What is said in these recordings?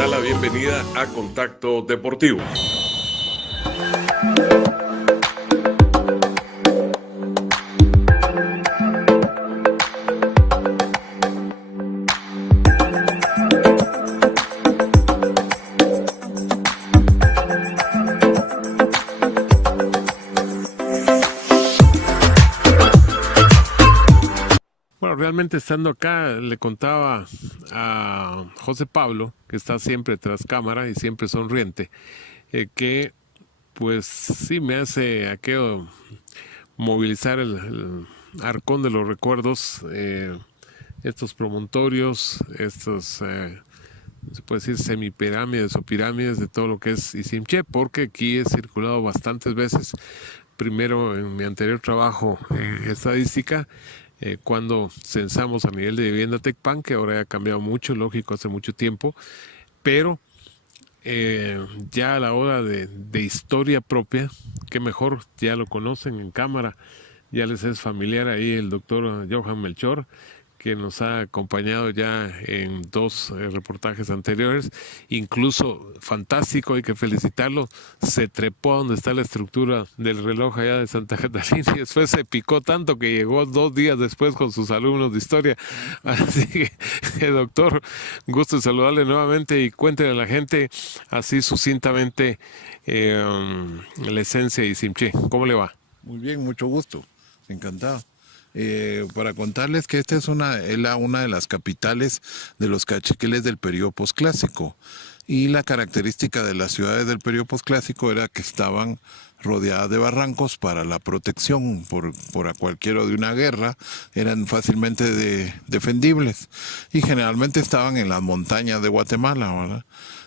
da la bienvenida a Contacto Deportivo. Bueno, realmente estando acá, le contaba a José Pablo, que está siempre tras cámara y siempre sonriente, que pues sí me hace aquello movilizar el arcón de los recuerdos, estos promontorios, estos, se puede decir, semipirámides o pirámides de todo lo que es Izimché, porque aquí he circulado bastantes veces, primero en mi anterior trabajo en estadística, cuando censamos a nivel de vivienda Tecpan, que ahora ha cambiado mucho, lógico, hace mucho tiempo, pero ya a la hora de historia propia, que mejor, ya lo conocen en cámara, ya les es familiar ahí el doctor Johan Melchor, que nos ha acompañado ya en dos reportajes anteriores, incluso fantástico, hay que felicitarlo, se trepó a donde está la estructura del reloj allá de Santa Catarina y después se picó tanto que llegó 2 días después con sus alumnos de historia. Así que, doctor, gusto en saludarle nuevamente y cuéntele a la gente así sucintamente la esencia de Izimché. ¿Cómo le va? Muy bien, mucho gusto, encantado. Para contarles que esta es una de las capitales de los cachiqueles del periodo posclásico, y la característica de las ciudades del periodo posclásico era que estaban rodeadas de barrancos para la protección por cualquiera de una guerra, eran fácilmente defendibles y generalmente estaban en las montañas de Guatemala, ¿verdad?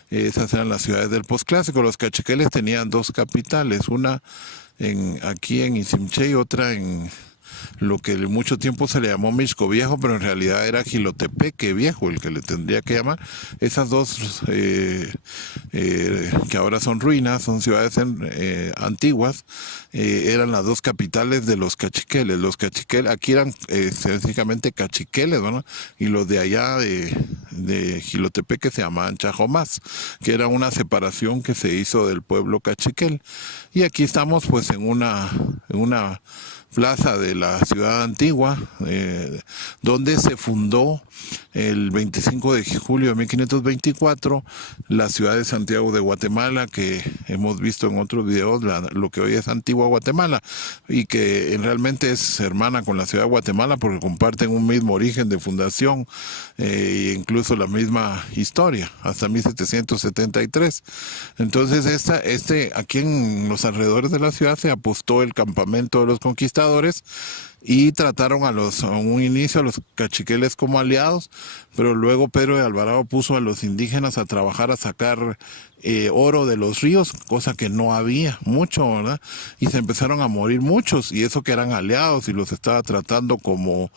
Esas eran las ciudades del posclásico. Los cachiqueles tenían 2 capitales, una aquí en Izimché y otra en lo que mucho tiempo se le llamó Mixco Viejo, pero en realidad era Jilotepeque Viejo el que le tendría que llamar. Esas dos que ahora son ruinas, son ciudades antiguas, eran las 2 capitales de los cachiqueles. Los cachiqueles aquí eran específicamente cachiqueles, ¿no? Y los de allá de Jilotepeque se llamaban Chajomás, que era una separación que se hizo del pueblo cachiquel. Y aquí estamos pues en una plaza de la ciudad antigua, donde se fundó el 25 de julio de 1524 la ciudad de Santiago de Guatemala, que hemos visto en otros videos, lo que hoy es Antigua Guatemala, y que realmente es hermana con la ciudad de Guatemala porque comparten un mismo origen de fundación e incluso la misma historia, hasta 1773. Entonces aquí en los alrededores de la ciudad se apostó el campamento de los conquistadores y trataron a un inicio a los cachiqueles como aliados, pero luego Pedro de Alvarado puso a los indígenas a trabajar a sacar oro de los ríos, cosa que no había mucho, ¿verdad? Y se empezaron a morir muchos, y eso que eran aliados y los estaba tratando como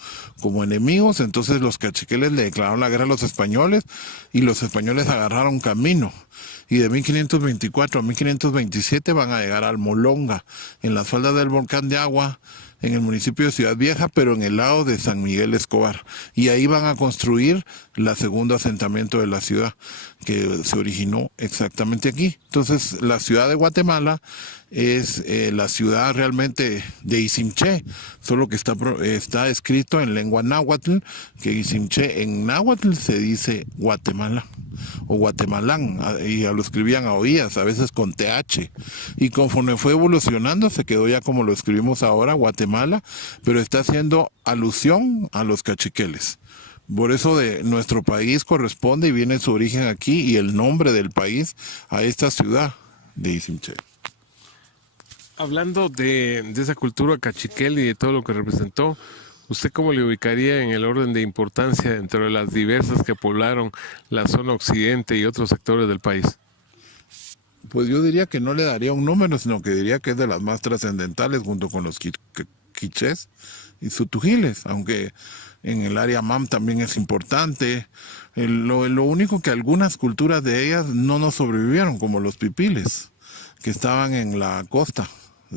enemigos. Entonces los cachiqueles le declararon la guerra a los españoles y los españoles agarraron camino. Y de 1524 a 1527 van a llegar al Molonga, en las faldas del volcán de Agua, en el municipio de Ciudad Vieja, pero en el lado de San Miguel Escobar. Y ahí van a construir el segundo asentamiento de la ciudad, que se originó exactamente aquí. Entonces, la ciudad de Guatemala es la ciudad realmente de Izimché, solo que está escrito en lengua náhuatl, que Izimché en náhuatl se dice Guatemala o Guatemalán, y lo escribían a oídas, a veces con TH, y conforme fue evolucionando se quedó ya como lo escribimos ahora, Guatemala, pero está haciendo alusión a los cachiqueles. Por eso de nuestro país corresponde y viene su origen aquí y el nombre del país a esta ciudad de Izimché. Hablando de esa cultura cachiquel y de todo lo que representó, ¿usted cómo le ubicaría en el orden de importancia dentro de las diversas que poblaron la zona occidente y otros sectores del país? Pues yo diría que no le daría un número, sino que diría que es de las más trascendentales junto con los quichés y sutujiles, aunque en el área MAM también es importante. Lo único que algunas culturas de ellas no nos sobrevivieron, como los pipiles, que estaban en la costa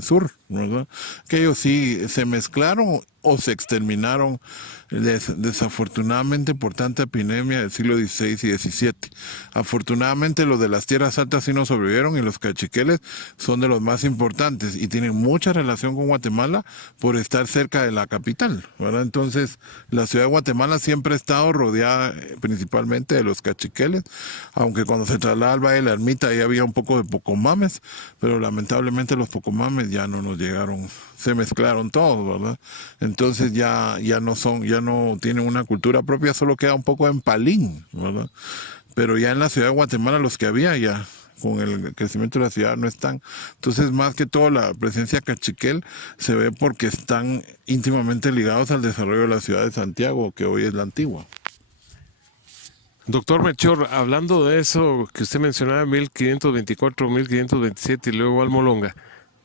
sur, ¿verdad? Que ellos sí se mezclaron o se exterminaron desafortunadamente por tanta epidemia del siglo XVI y XVII. Afortunadamente los de las tierras altas sí no sobrevivieron y los cachiqueles son de los más importantes y tienen mucha relación con Guatemala por estar cerca de la capital, ¿verdad? Entonces la ciudad de Guatemala siempre ha estado rodeada principalmente de los cachiqueles, aunque cuando se traslada al Valle de la Ermita ahí había un poco de pocomames, pero lamentablemente los pocomames ya no nos llegaron, se mezclaron todos, ¿verdad? Entonces ya no tienen una cultura propia, solo queda un poco en Palín, ¿verdad? Pero ya en la ciudad de Guatemala los que había ya con el crecimiento de la ciudad no están. Entonces, más que todo, la presencia cachiquel se ve porque están íntimamente ligados al desarrollo de la ciudad de Santiago, que hoy es la antigua. Doctor Melchor, hablando de eso que usted mencionaba, 1524, 1527 y luego Almolonga,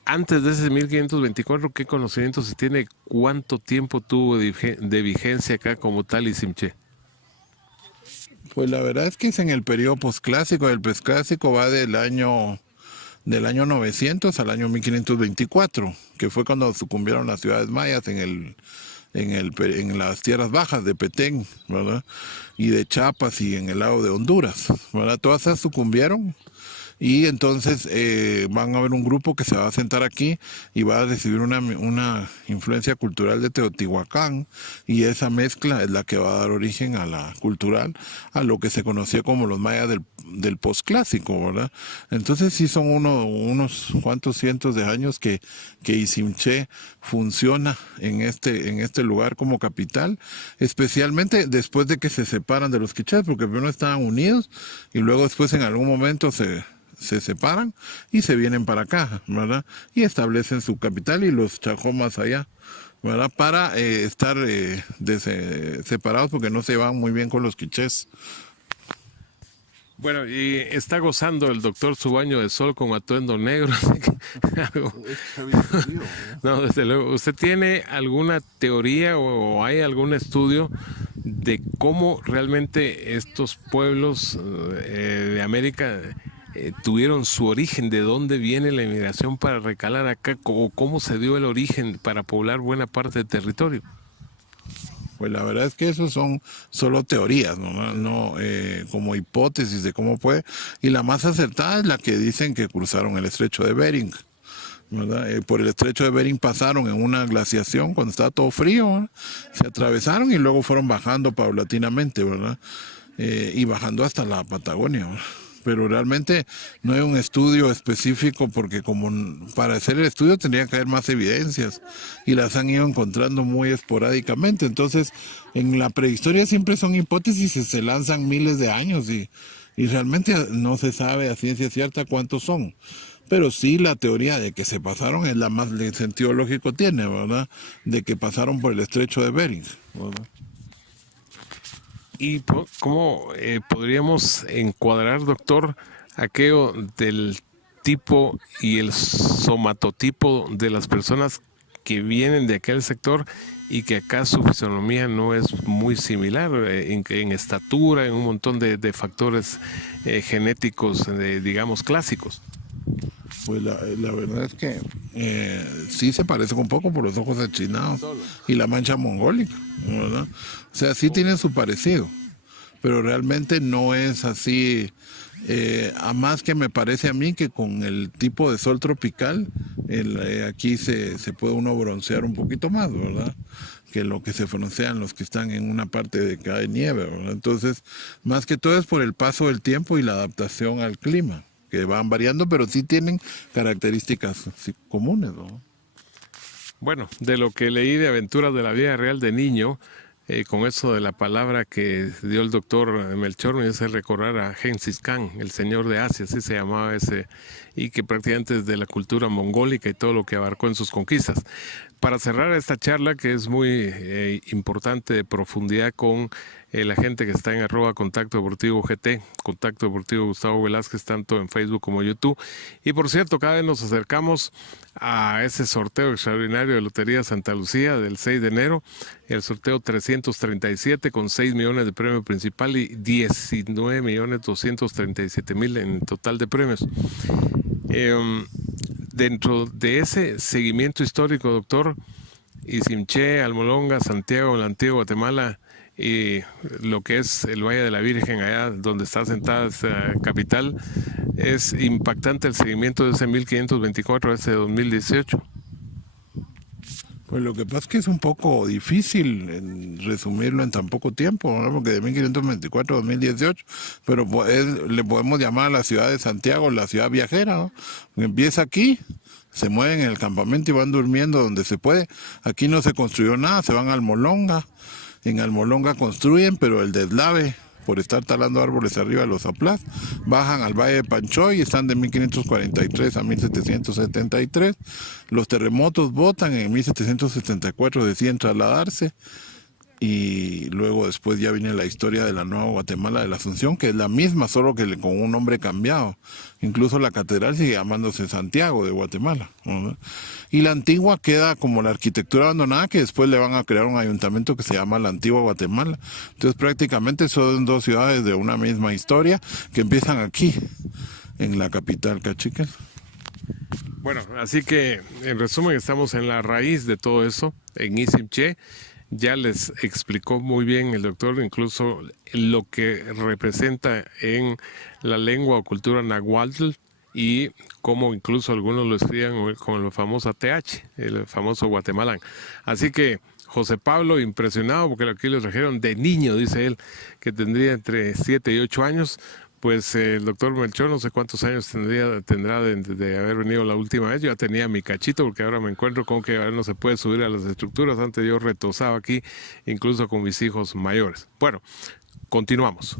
antes de ese 1524, ¿qué conocimiento se tiene? ¿Cuánto tiempo tuvo de vigencia acá como tal Izimché? Pues la verdad es que es en el periodo posclásico. El posclásico va del año 900 al año 1524, que fue cuando sucumbieron las ciudades mayas en las tierras bajas de Petén, ¿verdad? Y de Chiapas y en el lado de Honduras, ¿verdad? Todas esas sucumbieron. Y entonces van a haber un grupo que se va a sentar aquí y va a recibir una influencia cultural de Teotihuacán, y esa mezcla es la que va a dar origen a la cultural, a lo que se conocía como los mayas del posclásico, ¿verdad? Entonces sí son unos cuantos cientos de años que Izimché funciona en este lugar como capital, especialmente después de que se separan de los quichés, porque primero estaban unidos y luego después en algún momento se separan y se vienen para acá, ¿verdad? Y establecen su capital y los chajomas allá, ¿verdad? Para estar separados porque no se llevan muy bien con los quichés. Bueno, y está gozando el doctor su baño de sol con atuendo negro. No, desde luego. ¿Usted tiene alguna teoría o hay algún estudio de cómo realmente estos pueblos de América tuvieron su origen, de dónde viene la inmigración para recalar acá, o cómo se dio el origen para poblar buena parte del territorio? Pues la verdad es que esos son solo teorías, no como hipótesis de cómo fue, y la más acertada es la que dicen que cruzaron el estrecho de Bering, ¿verdad? Por el estrecho de Bering pasaron en una glaciación cuando estaba todo frío, ¿verdad? Se atravesaron y luego fueron bajando paulatinamente, ¿verdad? Y bajando hasta la Patagonia, ¿verdad? Pero realmente no hay un estudio específico, porque como para hacer el estudio tendría que haber más evidencias y las han ido encontrando muy esporádicamente. Entonces, en la prehistoria siempre son hipótesis y se lanzan miles de años y realmente no se sabe a ciencia cierta cuántos son. Pero sí, la teoría de que se pasaron es la más sentido lógico tiene, ¿verdad? De que pasaron por el estrecho de Bering, ¿verdad? ¿Y cómo podríamos encuadrar, doctor, aquello del tipo y el somatotipo de las personas que vienen de aquel sector y que acá su fisonomía no es muy similar en estatura, en un montón de factores genéticos, digamos, clásicos? Pues la verdad es que sí se parece un poco por los ojos achinados y la mancha mongólica, ¿verdad? O sea, sí tienen su parecido, pero realmente no es así. A más que me parece a mí que con el tipo de sol tropical, aquí se puede uno broncear un poquito más, ¿verdad? Que lo que se broncean los que están en una parte de que hay nieve, ¿verdad? Entonces, más que todo es por el paso del tiempo y la adaptación al clima, que van variando, pero sí tienen características comunes, ¿no? Bueno, de lo que leí de Aventuras de la Vida Real de niño, con eso de la palabra que dio el doctor Melchor, me hace recordar a Genghis Khan, el señor de Asia, así se llamaba ese, y que prácticamente es de la cultura mongólica y todo lo que abarcó en sus conquistas. Para cerrar esta charla, que es muy importante, de profundidad, con la gente que está en @Contacto Deportivo GT, Contacto Deportivo Gustavo Velázquez, tanto en Facebook como YouTube. Y por cierto, cada vez nos acercamos a ese sorteo extraordinario de Lotería Santa Lucía del 6 de enero, el sorteo 337 con 6 millones de premio principal y 19.237.000 en total de premios. Dentro de ese seguimiento histórico, doctor, Izimché, Almolonga, Santiago, la antigua Guatemala y lo que es el Valle de la Virgen, allá donde está sentada esta capital, es impactante el seguimiento de ese 1524 a ese 2018. Pues lo que pasa es que es un poco difícil resumirlo en tan poco tiempo, ¿no? Porque de 1524 a 2018, pero le podemos llamar a la ciudad de Santiago la ciudad viajera, ¿no? Empieza aquí, se mueven en el campamento y van durmiendo donde se puede. Aquí no se construyó nada, se van a Almolonga. En Almolonga construyen, pero el deslave, por estar talando árboles arriba de los aplas, bajan al Valle de Panchoy y están de 1543 a 1773. Los terremotos botan, en 1774 deciden trasladarse. Y luego después ya viene la historia de la Nueva Guatemala de la Asunción, que es la misma, solo que con un nombre cambiado. Incluso la catedral sigue llamándose Santiago de Guatemala, ¿no? Y la antigua queda como la arquitectura abandonada, que después le van a crear un ayuntamiento que se llama la Antigua Guatemala. Entonces prácticamente son dos ciudades de una misma historia que empiezan aquí, en la capital Cachiquel. Bueno, así que en resumen estamos en la raíz de todo eso, en Izimché. Ya les explicó muy bien el doctor incluso lo que representa en la lengua o cultura nahuatl y cómo incluso algunos lo escriben con el famoso TH, el famoso guatemalán. Así que José Pablo, impresionado porque aquí lo trajeron de niño, dice él, que tendría entre 7 y 8 años. Pues el doctor Melchor, no sé cuántos años tendrá de haber venido la última vez. Yo ya tenía mi cachito porque ahora me encuentro con que ahora no se puede subir a las estructuras. Antes yo retosaba aquí, incluso con mis hijos mayores. Bueno, continuamos.